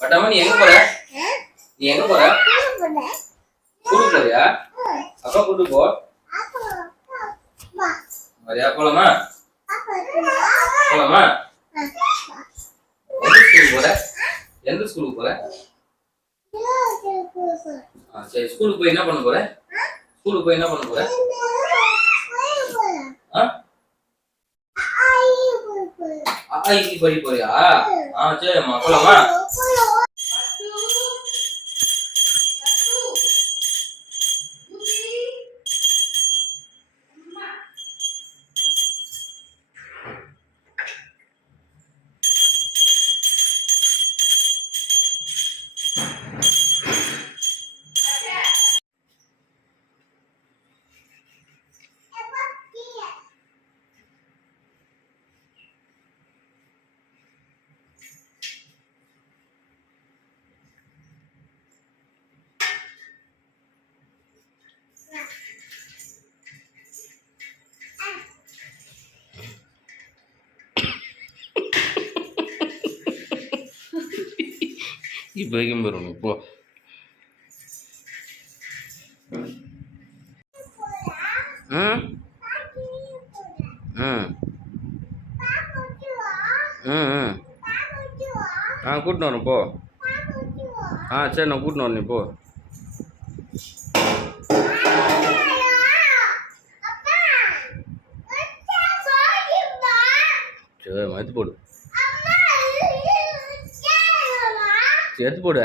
பட்டாமா நீ எங்க போற? நீ எங்க போற? ஸ்கூலுக்கு போறியா? அப்பா கூட்டு போ. வரியா? போலாமா? போலாமா? எந்த ஸ்கூலுக்கு போற? எந்த ஸ்கூலுக்கு போற? சரி, ஸ்கூலுக்கு போய் என்ன பண்ண போற? ஸ்கூலுக்கு போய் என்ன பண்ண போற? படி போறியா? சரிம்மா, போலாமா? இப்போதைக்கும் போயிடும் இப்போ. ம் ம் ம் ம் கூட்டின்னு வரணும் போ. சரி, நான் கூட்டின்னு வரணும் இப்போ. சரி, எடுத்து போடு. எடுத்து போடு.